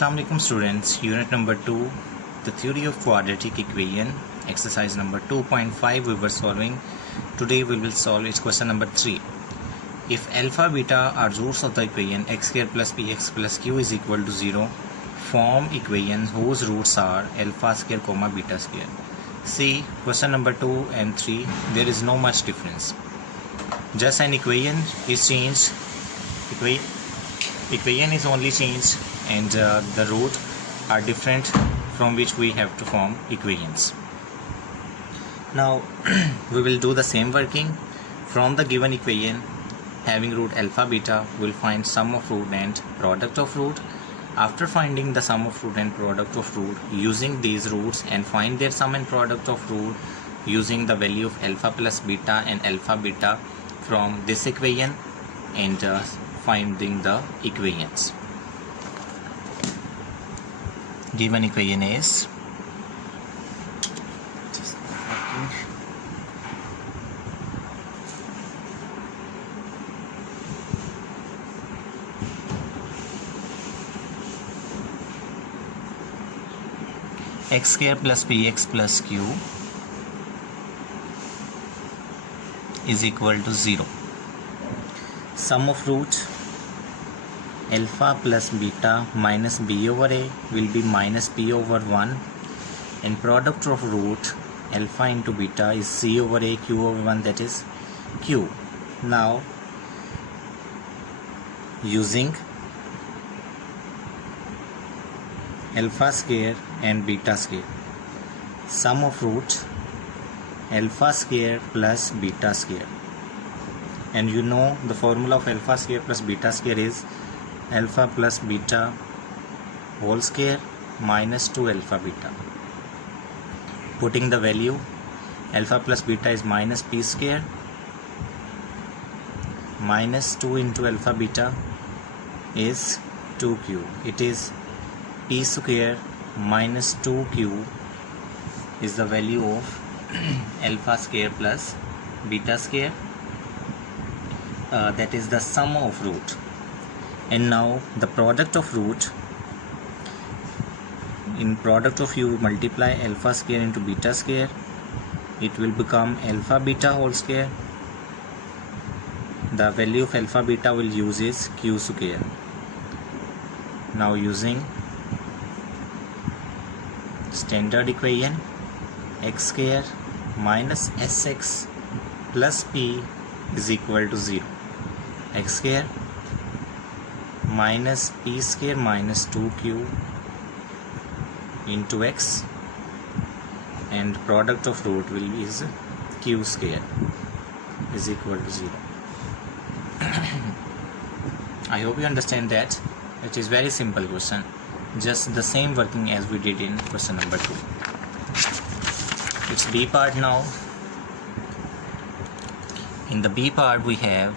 Assalamu alaikum students, unit number 2, the theory of quadratic equation, exercise number 2.5 we were solving. Today we will solve its question number 3. If alpha beta are roots of the equation x square plus px plus q is equal to 0, form equations whose roots are alpha square comma beta square. See, question number 2 and 3, there is no much difference. Just an equation is changed, equation is only changed, and the root are different from which we have to form equations. Now we will do the same working. From the given equation having root alpha beta, we will find sum of root and product of root. After finding the sum of root and product of root using these roots, and find their sum and product of root using the value of alpha plus beta and alpha beta from this equation, and finding the equations. Given equation is x square plus px plus q is equal to 0. Sum of root alpha plus beta minus b over a will be minus p over 1, and product of root alpha into beta is c over a q over 1, that is q. Now using alpha square and beta square, sum of root alpha square plus beta square, and you know the formula of alpha square plus beta square is alpha plus beta whole square minus 2 alpha beta. Putting the value, alpha plus beta is minus p square minus 2 into alpha beta is 2q. It is p square minus 2q is the value of alpha square plus beta square, that is the sum of root. And now the product of root, in product of you multiply alpha square into beta square, it will become alpha beta whole square. The value of alpha beta will use is q square. Now using standard equation, x square minus sx plus p is equal to 0. X square minus p square minus 2q into x, and product of root will be is q square is equal to 0. I hope you understand that. It is very simple question, just the same working as we did in question number 2. It's B part now. In the B part we have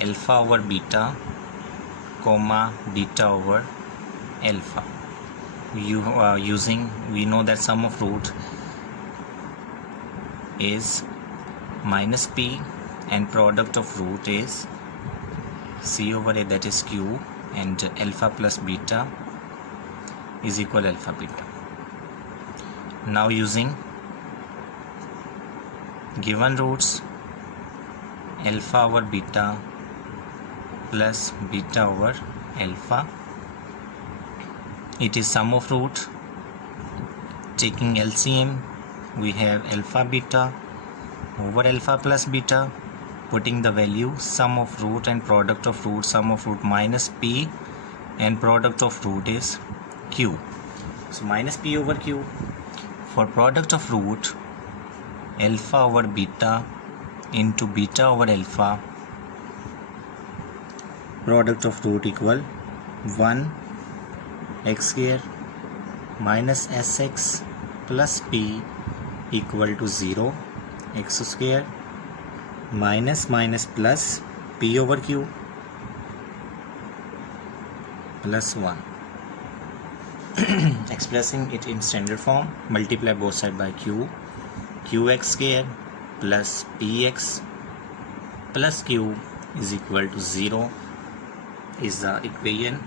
alpha over beta comma beta over alpha. We know that sum of root is minus p, and product of root is c over a, that is q, and alpha plus beta is equal alpha beta. Now using given roots alpha over beta plus beta over alpha, it is sum of root. Taking LCM, we have alpha beta over alpha plus beta. Putting the value, sum of root and product of root, sum of root minus p and product of root is q. So minus p over q. For product of root alpha over beta into beta over alpha, product of root equal 1 x square minus sx plus p equal to 0, x square minus minus plus p over q plus 1. Expressing it in standard form, multiply both sides by q, qx square plus px plus q is equal to 0 is the equation.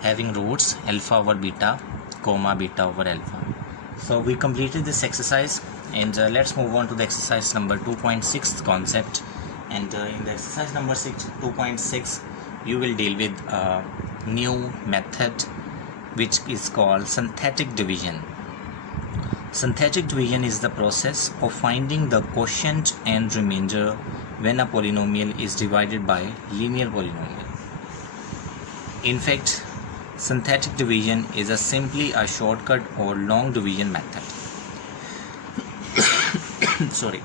having roots alpha over beta, comma beta over alpha. So we completed this exercise, and let's move on to the exercise number 2.6 concept. And in the exercise number 2.6, you will deal with a new method which is called synthetic division. Synthetic division is the process of finding the quotient and remainder when a polynomial is divided by linear polynomial. In fact, synthetic division is simply a shortcut or long division method. Sorry.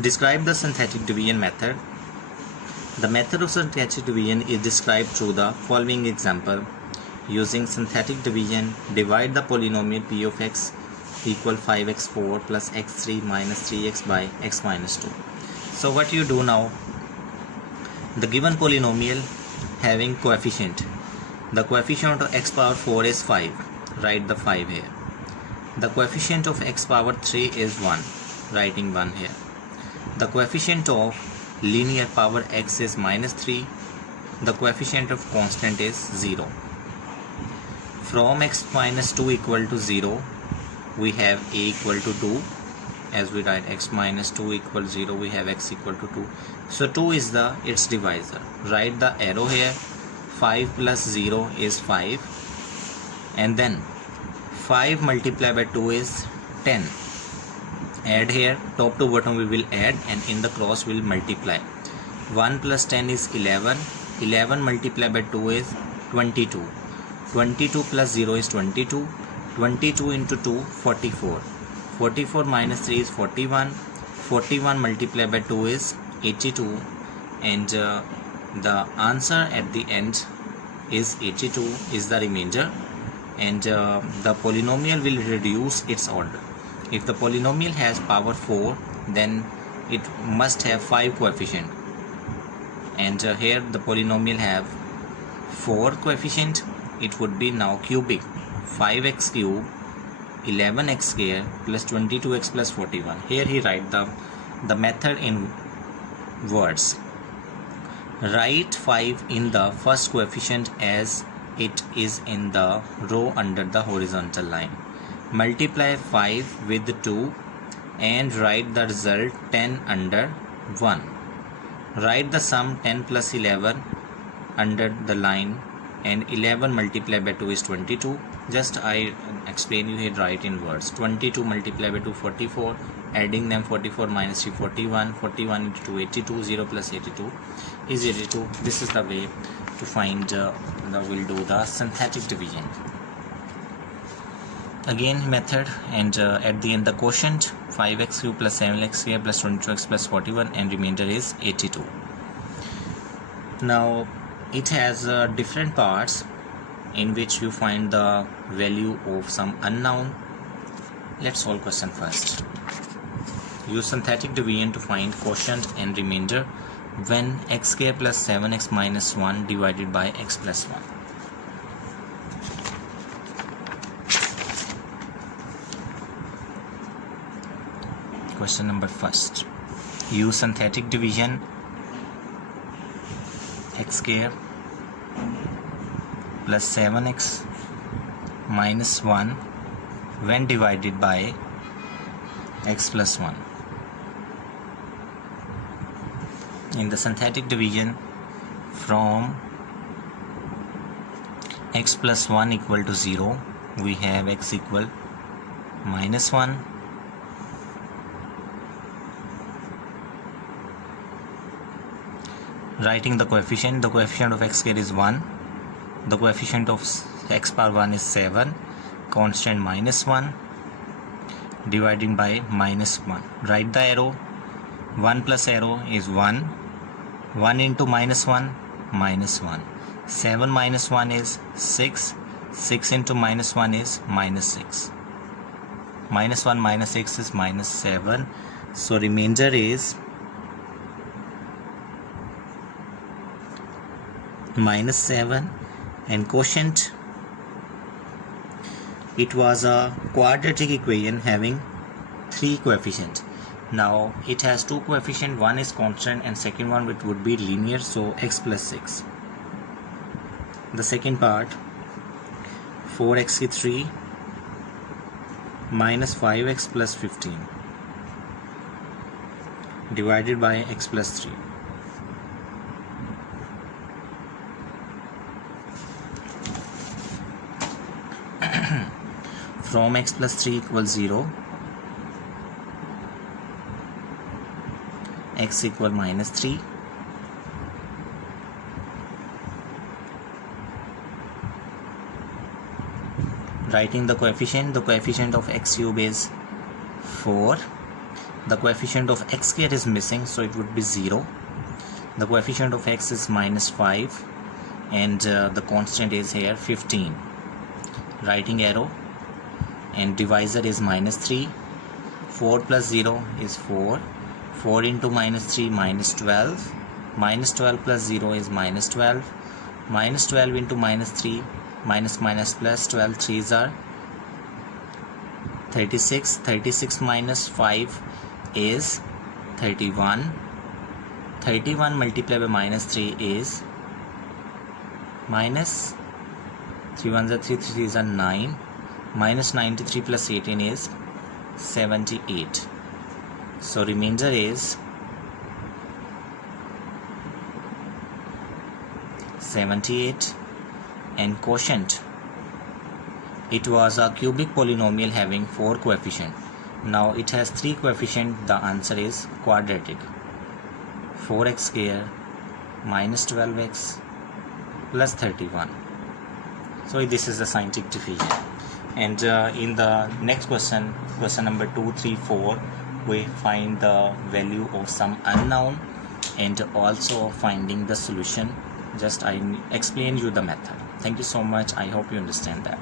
Describe the synthetic division method. The method of synthetic division is described through the following example. Using synthetic division, divide the polynomial p of x equal 5x4 plus x3 minus 3x by x minus 2. So what you do now, the given polynomial having coefficient, the coefficient of x power 4 is 5, write the 5 here. The coefficient of x power 3 is 1, writing 1 here. The coefficient of linear power x is minus 3, the coefficient of constant is 0. From x minus 2 equal to 0, we have a equal to 2. As we write x minus 2 equals 0, we have x equal to 2. So 2 is its divisor. Write the arrow here. 5 plus 0 is 5. And then 5 multiplied by 2 is 10. Add here, top to bottom we will add, and in the cross we will multiply. 1 plus 10 is 11. 11 multiplied by 2 is 22. 22 plus 0 is 22. 22 into 2, 44. 44 minus 3 is 41. 41 multiplied by 2 is 82. And the answer at the end is 82 is the remainder. And the polynomial will reduce its order. If the polynomial has power 4, then it must have 5 coefficient. And here the polynomial have 4 coefficient. It would be now cubic. 5x cube, 11x square plus 22x plus 41. Here he write the method in words. Write 5 in the first coefficient as it is in the row under the horizontal line. Multiply 5 with 2 and write the result 10 under 1. Write the sum 10 plus 11 under the line, and 11 multiplied by 2 is 22. Just I explain you here, write in words. 22 multiplied by 2, 44. Adding them, 44 minus 3, 41. 41 into 2, 82. 0 plus 82 is 82. This is the way to find we'll do the synthetic division. Again method, and at the end the quotient 5x cube plus 7x square plus 22x plus 41, and remainder is 82. Now it has different parts in which you find the value of some unknown. Let's solve question first. Use synthetic division to find quotient and remainder when x square plus 7x minus 1 divided by x plus 1. Question number first. Use synthetic division. X square plus 7x minus 1 when divided by x plus 1. In the synthetic division, from x plus 1 equal to 0, we have x equal minus 1. Writing the coefficient of x square is 1, the coefficient of x power 1 is 7, constant minus 1, dividing by minus 1. Write the arrow. 1 plus arrow is 1. 1 into minus 1, minus 1. 7 minus 1 is 6. 6 into minus 1 is minus 6. Minus 1 minus 6 is minus 7. So remainder is minus 7, and quotient, it was a quadratic equation having 3 coefficients. Now it has 2 coefficients, one is constant and second one it would be linear, so x plus 6. the second part, 4x3 minus 5x plus 15 divided by x plus 3. From x plus 3 equals 0, x equal minus 3, writing the coefficient of x cube is 4, the coefficient of x square is missing, so it would be 0, the coefficient of x is minus 5, and the constant is here 15, writing arrow, and divisor is minus 3, 4 plus 0 is 4, 4 into minus 3 minus 12, minus 12 plus 0 is minus 12, minus 12 into minus 3 minus minus plus 12, 3s are 36, 36 minus 5 is 31, 31 multiplied by minus 3 is minus 3 1s are 3, 3s are 9, minus 93 plus 18 is 78. So remainder is 78, and quotient, it was a cubic polynomial having 4 coefficient. Now it has 3 coefficient. The answer is quadratic, 4x square minus 12x plus 31. So this is the scientific division. And in the next question, question number 2, 3, 4, we find the value of some unknown and also finding the solution. Just I explain you the method. Thank you so much. I hope you understand that.